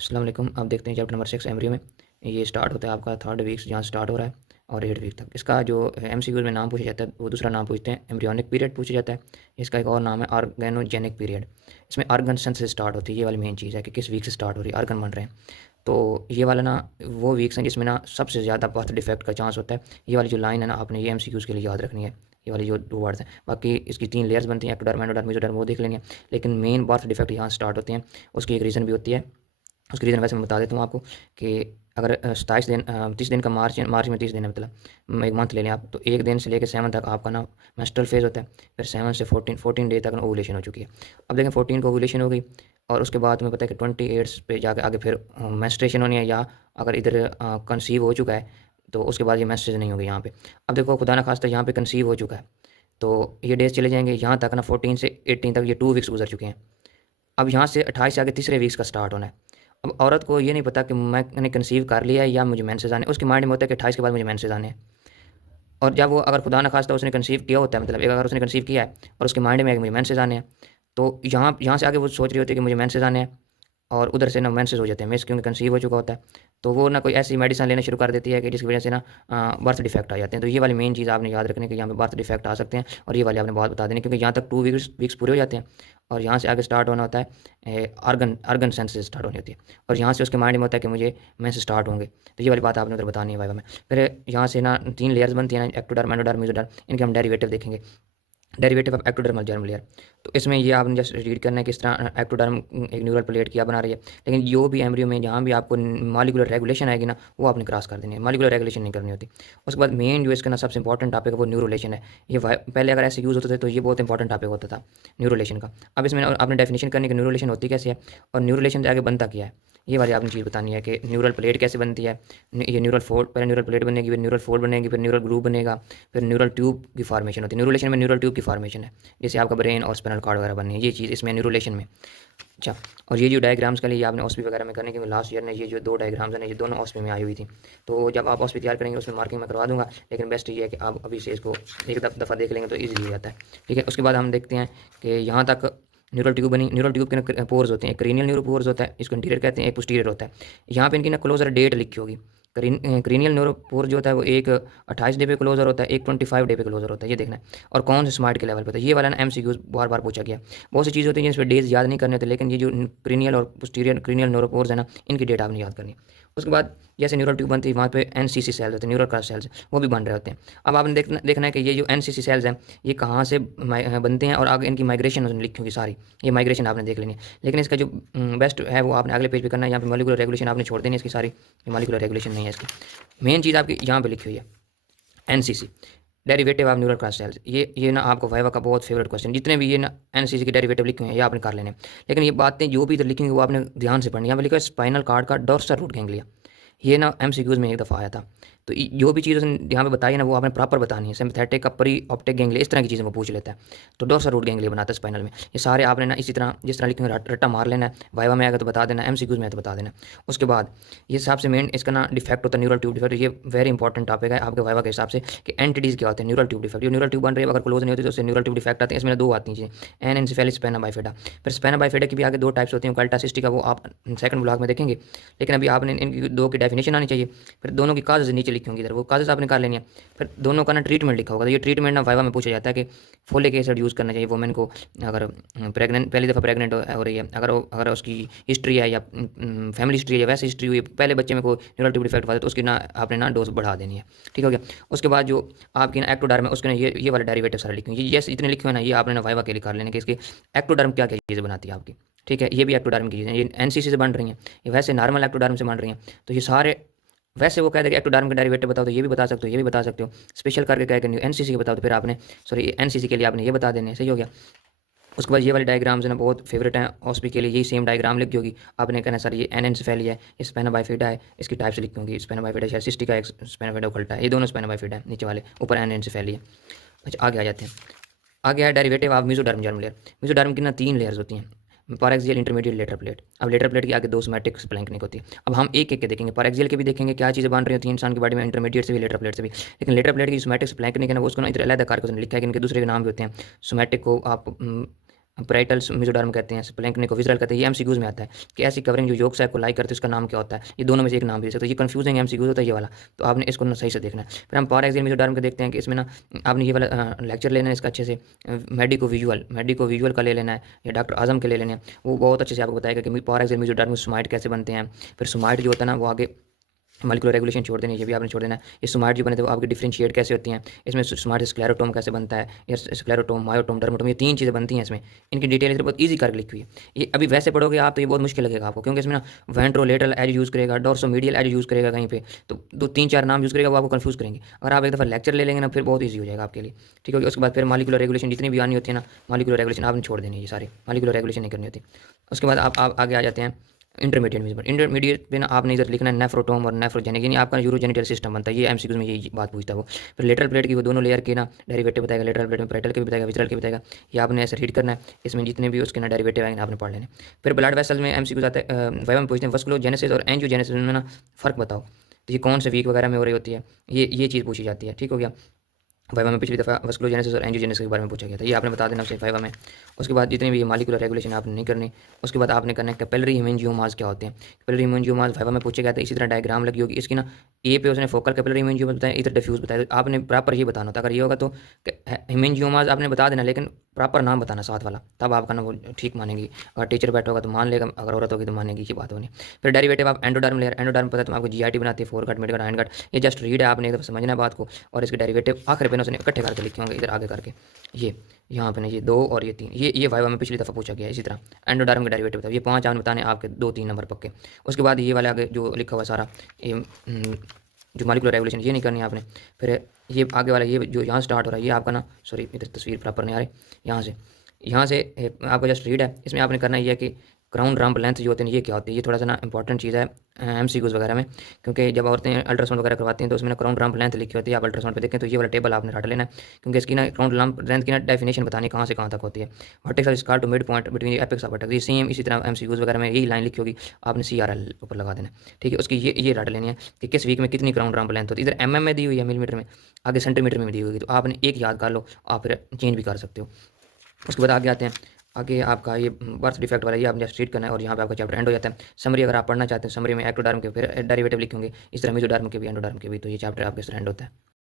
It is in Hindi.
अस्सलाम वालेकुम। आप देखते हैं चैप्टर नंबर 6 एमब्रियो में। ये स्टार्ट होता है आपका थर्ड वीक जहाँ स्टार्ट हो रहा है और 8 वीक तक। इसका जो एमसीक्यू में नाम पूछा जाता है वो दूसरा नाम पूछते हैं एम्ब्रियोनिक पीरियड पूछा जाता है। इसका एक और नाम है ऑर्गेनोजेनिक पीरियड। इसमें ऑर्गन से स्टार्ट होती है, ये वाली मेन चीज़ है कि किस वीक से स्टार्ट हो रही है, ऑर्गन बन रहे हैं। तो ये वाला ना वो वीक्स हैं जिसमें ना सबसे ज़्यादा बर्थ डिफेक्ट का चांस होता है। ये वाली जो लाइन है ना आपने ये एमसीक्यूज़ के लिए याद रखनी है। ये वाली जो 2 वर्ड्स हैं, बाकी इसकी 3 लेयर्स बनती हैं, एक्टोडर्म, एंडोडर्म, मेसोडर्म, वो देख लेंगे। लेकिन मेन बर्थ डिफेक्ट यहाँ स्टार्ट होते हैं। उसकी एक रीज़न भी होती है। उसकी रीज़न वैसे मैं बता देता हूँ आपको कि अगर 30 दिन का मार्च में 30 दिन है, मतलब एक मंथ ले लें आप, तो 1 दिन से लेकर 7 तक आपका ना मेंस्ट्रुअल फेज़ होता है। फिर 7 से 14 डे तक ना ओवुलेशन हो चुकी है। अब देखें 14 को ओवुलेशन हो गई और उसके बाद तुम्हें पता है कि 28 पे जाके आगे फिर मेंस्ट्रुएशन होनी है, या अगर इधर कंसीव हो चुका है तो उसके बाद ये मेंस्ट्रुएशन नहीं होगी यहाँ पे। अब देखो खुदा ना खास्ता यहाँ पे कंसीव हो चुका है तो ये डेज चले जाएंगे यहाँ तक ना 14 से 18 तक, ये 2 वीक्स गुजर चुके हैं। अब यहाँ से 28 से आगे तीसरे वीक्स का स्टार्ट होना है। अब औरत को ये नहीं पता कि मैंने कंसीव कर लिया है या मुझे मेंसेस आने, उसके माइंड में होता है कि 28 के बाद मुझे मेंसेस आने हैं। और जब वो अगर खुदा न खास्ता उसने कंसीव किया होता है, मतलब एक अगर उसने कंसीव किया है और उसके माइंड में है कि मुझे मेंसेस आने हैं, तो यहाँ से आगे वो सोच रही होती है कि मुझे मेंसेस आने हैं, और उधर से ना मेंसेस हो जाते हैं, मिस क्योंकि कंसीव हो चुका होता है। तो वो ना कोई ऐसी मेडिसिन लेना शुरू कर देती है कि जिसकी वजह से ना बर्थ डिफेक्ट आ जाते हैं। तो ये वाली मेन चीज़ आपने याद रखनी है कि यहाँ पे बर्थ डिफेक्ट आ सकते हैं, और ये वाली आपने बात बता देनी, क्योंकि यहाँ तक 2 वीक्स पूरे हो जाते हैं और यहाँ से आगे स्टार्ट होना होता है ऑर्गन सेंस से स्टार्ट होनी होती है, और यहाँ से उसके माइंड में होता है कि मुझे मेंस स्टार्ट होंगे। तो ये वाली बात आपने उधर बतानी है वाइवा में। फिर यहाँ से ना 3 लेयर्स बनती हैं ना, एक्टोडर्म, एंडोडर्म, मेसोडर्म, इनके हम डेरिवेटिव देखेंगे। Derivative of ectodermal germ layer, तो इसमें ये आपने जस्ट रीड करना है किस तरह एक्टोडर्म एक न्यूरल प्लेट क्या बना रही है। लेकिन जो भी एम्ब्रियो में जहाँ भी आपको मॉलिक्यूलर रेगुलेशन आएगी ना, वो आपने क्रॉस कर देनी है, मॉलिक्यूलर रेगुलेशन नहीं करनी होती। उसके बाद मेन जो इसका ना सबसे इंपॉर्टेंट टॉपिक है वो न्यूरोलेशन है। ये पहले अगर ऐसे यूज़ होते थे तो ये बहुत इंपॉर्टेंट टॉपिक होता था न्यूरोलेशन का। अब इसमें आपने डेफिनेशन करनी कि न्यूरोलेशन होती कैसे है और न्यूरोलेशन से आगे बनता क्या है। ये वाली आपने चीज़ बतानी है कि न्यूरल प्लेट कैसे बनती है। ये न्यूरल फोल्ड, पहले न्यूरल प्लेट बनेगी, फिर न्यूरल फोल्ड बनेगी, फिर न्यूरल ग्रूव बनेगा, फिर न्यूरल ट्यूब की फॉर्मेशन होती है। न्यूरोलेशन में न्यूरल ट्यूब की फॉर्मेशन है, जैसे आपका ब्रेन और स्पाइनल कॉर्ड वगैरह बननी है, ये चीज़ इसमें न्यूरोलेशन में। अच्छा, और ये जो डायग्राम्स के लिए आपने ऑस्पी वगैरह में करने के लास्ट ईयर ने ये जो 2 डायग्राम्स हैं ये दोनों ऑस्पी में आई हुई थी। तो जब आप ऑस्पी तैयार करेंगे उसमें मार्किंग मैं करवा दूंगा, लेकिन बेस्ट ये है कि आप अभी से इसको एक दफ़ा देख लेंगे तो ईजिली हो जाता है। ठीक है, उसके बाद हम देखते हैं कि यहाँ तक न्यूरल ट्यूब बनी। न्यूरल ट्यूब के पोर्स होते हैं, एक क्रीनियल न्यूरो पोर्स होता है, इसको इंटीरियर कहते हैं, एक पोस्टीरियर होता है। यहाँ पे इनकी ना क्लोजर डेट लिखी होगी। क्रीनियल न्यूरोपोर जो होता है वो एक 28 डे पे क्लोजर होता है, एक 25 डे पे क्लोजर होता है, ये देखना है। और कौन से स्मार्ट के लेवल पे होता है, ये वाला ना एमसीक्यूज बार बार पूछा गया। बहुत सी चीज़ होती है जिस पर डेज याद नहीं करने होते, लेकिन ये जो क्रीनियल और पोस्टीरियर क्रीनियल न्यूरोपोर्स है ना, इनकी डेट आपने याद करनी है। उसके बाद जैसे न्यूरल ट्यूब बनती है वहाँ पे एनसीसी सेल्स होते हैं, न्यूरल क्रॉस सेल्स, वो भी बन रहे होते हैं। अब आपने देखना है कि ये जो एनसीसी सेल्स हैं ये कहाँ से बनते हैं और आगे इनकी माइग्रेशन लिखी होगी सारी, ये माइग्रेशन आपने देख लेनी है। लेकिन इसका जो बेस्ट है वो आपने अगले पेज पे करना है। यहाँ पे मॉलिक्यूलर रेगुलेशन आपने छोड़ देनी है इसकी सारी, मॉलिक्यूलर रेगुलेशन नहीं है इसकी। मेन चीज़ आपकी यहाँ पे लिखी हुई है NCC, derivative of neural crest cells. ये ना आपको वाइवा का बहुत फेवरेट क्वेश्चन, जितने भी ये ना एनसीसी के डेरिवेटिव लिखे हुए हैं ये आपने कर लेने। लेकिन ये बातें जो भी इधर लिखेंगे वो आपने ध्यान से पढ़नी। यहाँ पे लिखा है स्पाइनल कार्ड का डोर्सल रूट गैंग्लिया, ये ना एमसीक्यूज में एक दफ़ा आया था। तो जो भी चीज़ उसने यहाँ पे बताई है ना वो आपने प्रॉपर बतानी है। सिम्पैथेटिक का परी ऑप्टिक गैंग्लिया, इस तरह की चीज़ें वो पूछ लेता है, तो डोर्सल रूट गैंग्लिया बनाता है स्पाइनल में। ये सारे आपने ना इसी तरह जिस तरह लिखे हुए रट्टा मार लेना है, वाइवा में आएगा तो बता देना, एमसीक्यूज में तो बता देना। उसके बाद ये सबसे मेन इसका ना डिफेक्ट होता है न्यूरल ट्यूब डिफेक्ट। ये वेरी इंपॉर्टेंट टॉपिक है आपके वाइवा के हिसाब से कि एंटिटीज़ क्या होते हैं। न्यूरल ट्यूब डिफेक्ट, जो न्यूरल ट्यूब बन रही है अगर क्लोज नहीं होती तो उससे न्यूरल ट्यूब डिफेक्ट आते हैं। इसमें 2 आती हैं, एनएनसेफेलिस, स्पेना बाइफेडा। फिर स्पेना बाइफेडा की भी आगे 2 टाइप्स होती हैं, कल्टा सिस्टिका, वो आप सेकंड ब्लॉग में देखेंगे। लेकिन अभी आपने इनकी 2 की डेफिनेशन आनी चाहिए। फिर दोनों की काजेज नीचे लिखी होंगी इधर, वो काजेज आपने कर लेनी है। फिर दोनों का ना ट्रीटमेंट लिखा होगा, तो ये ट्रीटमेंट ना वाइवा में पूछा जाता है कि फोलिक एसिड यूज़ करना चाहिए वुमेन को अगर पहली दफ़ा प्रेग्नेंट हो रही है, अगर उसकी हिस्ट्री है या फैमिली हिस्ट्री है या वैसे हिस्ट्री हुई पहले बच्चे में कोई न्यूरल ट्यूब डिफेक्ट हुआ तो उसकी ना आपने ना डोज बढ़ा देनी है। ठीक हो गया। उसके बाद जो आपकी ना एक्टोडर्म है उसके ना ये वाला डेरिवेटिव सारे लिखे हुए, ये जितने लिखे हुए ना ये आपने ना वाइवा के लिए कर लेने कि इसके एक्टोडर्म क्या क्या चीज़ें बनाती है आपकी। ठीक है, ये भी एक्टोडर्म की चीज़ें, ये एनसीसी से बन रही हैं, ये वैसे नॉर्मल एक्टोडर्म से बन रही हैं। तो ये सारे वैसे वो कह देगा एक्टोडर्म के डेरिवेटिव बताओ तो ये भी बता सकते हो, ये भी बता सकते हो। स्पेशल करके क्या करनी एनसीसी के बताओ तो फिर आपने सॉरी एनसीसी के लिए आपने ये बता देने, सही हो गया। उसके बाद ये वाले डायग्राम्स ना बहुत फेवरेट हैं ऑस्पी के लिए, यही सेम डायग्राम लिखी होगी आपने कहना सर ये एनएनसेफेली है, ये स्पेना बाइफिडा है, इसकी टाइप से लिखी होगी स्पेना बाइफिडा है, सिस्टिका है, स्पेना बाइफिडा ओकल्टा है, ये दोनों स्पेना बाइफिडा है नीचे वाले, ऊपर एनएनसेफेली है। अच्छा आगे आ जाते हैं। आगे है derivative of mesoderm germ layer. Mesoderm की ना 3 लेयर्स होती हैं, पारेक्सियल, इंटरमीडिएट, लेटर प्लेट। अब लेटर प्लेट की आगे 2 सोमैटिक स्प्लैंक्निक होती है। अब हम एक एक के देखेंगे, पारेक्सियल के भी देखेंगे क्या चीज़ें बन रही होती हैं इंसान की बॉडी में, इंटरमीडिएट से भी, लेटर प्लेट से भी। लेकिन लेटर प्लेट की सोमैटिक स्प्लैंक्निक है ना वो उसको ना इधर अलग करके उसने लिखा है कि इनके दूसरे के नाम भी होते हैं। सोमैटिक को आप पैराइटल्स मेसोडर्म कहते हैं, स्प्लैंक्निक को विसरल कहते हैं। ये एमसीक्यूज में आता है कि ऐसी कवरिंग जो योग साइक को लाइक करती है उसका नाम क्या होता है। ये दोनों में से एक नाम भी दे सकते हैं। ये कंफ्यूजिंग एमसीक्यूज होता है ये वाला, तो आपने इसको ना सही से देखना है। फिर हम पाराएक्सियल मेसोडर्म के देखते हैं कि इसमें ना आपने ये वाला लेक्चर लेना है इसका अच्छे से, मेडिको विजुअल का ले लेना है या डॉक्टर आजम के ले लेने हैं। वो बहुत अच्छे से आपको बताएगा कि पाराएक्सियल मेसोडर्म में सोमाइट कैसे बनते हैं। फिर सोमाइट जो होता है ना वो आगे मॉलिक्यूलर रेगुलेशन छोड़ देनी है, ये भी आपने छोड़ देना है। ये सोमाइट जो बने थे वो आपके डिफरेंशिएट कैसे होती हैं, इसमें सोमाइट स्क्लेरोटोम कैसे बनता है, या स्क्लेरोटोम, मायोटोम, डर्मोटोम, ये 3 चीज़ें बनती हैं इसमें। इनकी डिटेल इधर बहुत ईजी करके लिखी हुई है। ये अभी वैसे पढ़ोगे आप तो ये बहुत मुश्किल लगेगा आपको, क्योंकि इसमें ना वेंट्रोलेटरल एज यूज़ करेगा, डोर्सोमीडियल एज यूज़ करेगा कहीं पे, तो 2-3-4 नाम यूज़ करेगा वो आपको कंफ्यूज करेंगे। अगर आप एक दफ़ा लेक्चर ले लेंगे ना फिर बहुत ईजी हो जाएगा आपके लिए। ठीक है, उसके बाद फिर मॉलिक्यूलर रेगुलेशन जितनी भी आनी होती है ना, मॉलिक्यूलर रेगुलेशन आपने छोड़ देनी है, ये सारे मॉलिक्यूलर रेगुलेशन नहीं करनी होती। उसके बाद आप आगे आ जाते हैं इंटरमीडिएट में। इंटरमीडिएट पे ना आपने इधर लिखना है नेफ्रोटोम और नेफ्रोजेनिक, यानी आपका यूरोजेनिटल सिस्टम बनता है। ये एमसीक्यूज में यही बात पूछता है वो। फिर लेटरल प्लेट की वो दोनों लेयर के ना डेरिवेटिव बताएगा, लेटरल प्लेट में पैरेटल के भी बताएगा, विसरल के भी बताएगा। ये आपने ऐसे रीड करना है, इसमें जितने भी उसके ना डेरिवेटिव आएंगे आपने पढ़ लेने। फिर ब्लड वेसल में एमसीक्यूज आता है, वाइवा में पूछते हैं वस्कुलोजेनेसिस और एंजियोजेनेसिस में ना फ़र्क बताओ, तो ये कौन से वीक वगैरह में हो रही होती है, ये चीज़ पूछी जाती है। ठीक हो गया। वाइवा में पिछली दफ़ा वस्कुलोजेनेसिस और एंजियोजेनेसिस के बारे में पूछा गया था, ये आपने बता देना उसे वाइवा में। उसके बाद जितनी भी ये मॉलिक्यूलर रेगुलेशन आपने नहीं करनी। उसके बाद आपने करना है कैपिलरी हेमेंजियोमास क्या होते हैं। कैपिलरी हेमेंजियोमास वाइवा में पूछे गया था, इसी तरह डायग्राम लगी होगी इसकी ना, ए पे उसने फोकल कैपिलरी हेमेंजियोमास बताया, इधर डिफ्यूज बताया, तो आपने प्रॉपर ये बताना था। अगर ये होगा तो हेमेंजियोमास आपने बता देना, लेकिन प्रॉपर नाम बताना साथ वाला, तब आपका ना वो ठीक मानेगी। अगर टीचर बैठा होगा तो मान लेगा, अगर औरत होगी तो मानेगी, ये बात होनी। फिर डेरिवेटिव आप एंडोडर्म लेयर, एंडोडर्म पता है तो आपको जीआईटी बनाती है, फोरकट, मिडकट, हाइंडकट, ये जस्ट रीड है, आपने एक दफ़ा समझना है बात को। और इसके डेरिवेटिव आखिर पे ना उसने इकट्ठे करके लिखे होंगे इधर आगे करके, ये यहाँ पे ना ये 2 और ये 3, ये वाइवा में पिछली दफ़ा पूछा गया है। इसी तरह एंडोडर्म के डेरिवेटिव बताओ, ये 5 आपने बताने आपके 2-3 नंबर पक्के। उसके बाद ये वाले आगे जो लिखा हुआ सारा ये जो मॉलिक्यूलर रेगुलेशन ये नहीं करनी आपने। फिर ये आगे वाला ये जो यहाँ स्टार्ट हो रहा है ये आपका ना, सॉरी इधर तस्वीर प्रॉपर नहीं आ रही, यहाँ से आपको जस्ट रीड है। इसमें आपने करना ये है कि क्राउन रम्प लेंथ जो होते हैं ये क्या होती है। ये थोड़ा सा ना इंपॉर्टेंट चीज़ है एमसीक्यूज वगैरह में, क्योंकि जब औरतें अल्ट्रासाउंड वगैरह करवाती हैं तो उसमें ना क्राउन रम्प लेंथ लिखी होती है। आप अल्ट्रासाउंड पे देखें तो ये वाला टेबल आपने रट लेना है, क्योंकि इसकी ना क्राउन रम्प लेंथ की ना डेफिनेशन बतानी कहाँ से कहाँ तक होती है। Vertex scar to mid point between apex of vertex, ये सेम इसी तरह एमसीक्यूज वगैरह में यही लाइन लिखी होगी, आपने CRL ऊपर लगा देना। ठीक है, उसकी ये रट लेनी है कि किस वीक में कितनी क्राउन रम्प लेंथ होती है। इधर mm में दी हुई है, मिलीमीटर में, आगे सेंटीमीटर में दी हुई है, तो आपने एक याद कर लो, आप फिर चेंज भी कर सकते हो। उसके बाद आगे आते हैं, आगे आपका ये बर्थ डिफेक्ट वाला ये आपने जस्ट रीड करना है और यहाँ पे आपका चैप्टर एंड हो जाता है। समरी अगर आप पढ़ना चाहते हैं, समरी में एक्टोडर्म के फिर डेरिवेटिव लिखेंगे, इस तरह मेसोडर्म के भी एंडोडर्म के भी, तो ये चैप्टर आपके एंड होता है।